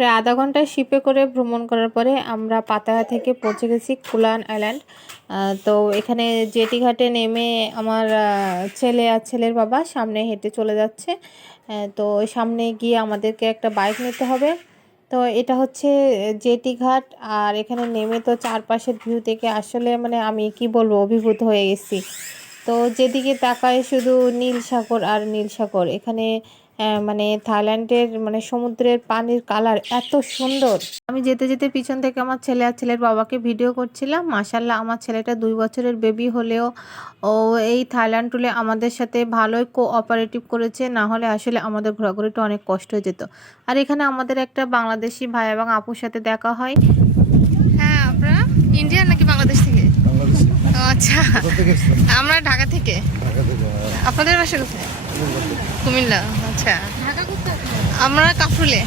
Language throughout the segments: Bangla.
প্রায় আধা ঘণ্টা শিপে করে ভ্রমণ করার পরে আমরা পাতায়া থেকে পৌঁছে গেছি কুলান আইল্যান্ড। তো এখানে জেটি ঘাটে নেমে আমার ছেলে আর ছেলের বাবা সামনে হেঁটে চলে যাচ্ছে। তো সামনে গিয়ে আমাদেরকে একটা বাইক নিতে হবে। তো এটা হচ্ছে জেটি ঘাট আর এখানে নেমে তো চারপাশের ভিউ থেকে আসলে মানে আমি কি বলব, অভিভূত হয়ে গেছি। তো যেদিকে তাকায় শুধু নীল সাগর আর নীল সাগর। এখানে মানে থাইল্যান্ডের মানে সমুদ্রের পানির কালার এত সুন্দর। আমি যেতে যেতে পিছন থেকে আমার ছেলে আর ছেলের বাবাকে ভিডিও করছিলাম। মাসাল্লাহ আমার ছেলেটা দুই বছরের বেবি হলেও ও এই থাইল্যান্ড টুলে আমাদের সাথে ভালোই কোঅপারেটিভ করেছে। না হলে আসলে আমাদের ঘোরাঘুরিটা অনেক কষ্ট হয়ে যেত। আর এখানে আমাদের একটা বাংলাদেশি ভাই এবং আপুর সাথে দেখা হয় হ্যাঁ। আপনারা? ইন্ডিয়ান নাকি বাংলাদেশ থেকে? ও আচ্ছা। কোথা থেকে এসছেন? আমরা ঢাকা থেকে। ঢাকা থেকে আহ, আপনাদের বাসা কোথায়? কুমিল্লা। আচ্ছা। আমরা কাফরুলে।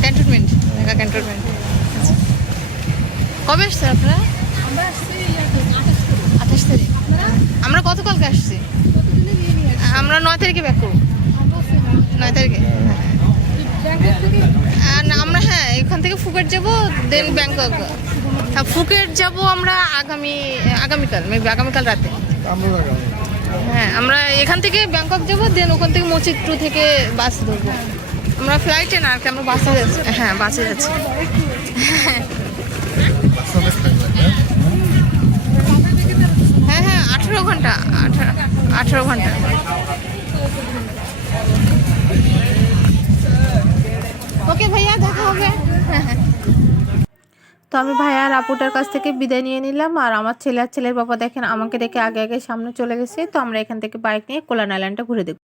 Cantonment Dhaka cantonment. কবে আসছে আপনারা আঠাশ তারিখ। আমরা গতকালকে আসছি। আমরা নয় তারিখে ব্যাক করব। নয় তারিখে। আমরা হ্যাঁ। এখান থেকে ফুকেট যাব দেন ব্যাংকক হ্যাঁ ফুকেট যাব আমরা আগামী, আগামীকাল মেবি আগামীকাল রাতে। হ্যাঁ আমরা এখান থেকে ব্যাংকক যাব দেন ওখান থেকে মোচিক টু থেকে বাস ধরবো। আমরা ফ্লাইটে না, আর কি, আমরা বাসে যাচ্ছি। হ্যাঁ বাসে যাচ্ছি? হ্যাঁ হ্যাঁ আঠেরো ঘণ্টা, আঠারো, আঠেরো ঘণ্টা। ওকে ভাইয়া, দেখা হবে। তো আমি ভাইয়া আর আপুটার কাছ থেকে বিদায় নিয়ে নিলাম। আর আমার ছেলে আর ছেলের বাবা দেখেন, আমাকে দেখে আগে আগে সামনে চলে গেছে। তো আমরা এখান থেকে বাইক নিয়ে কোলান আইল্যান্ডটা ঘুরে দেখব।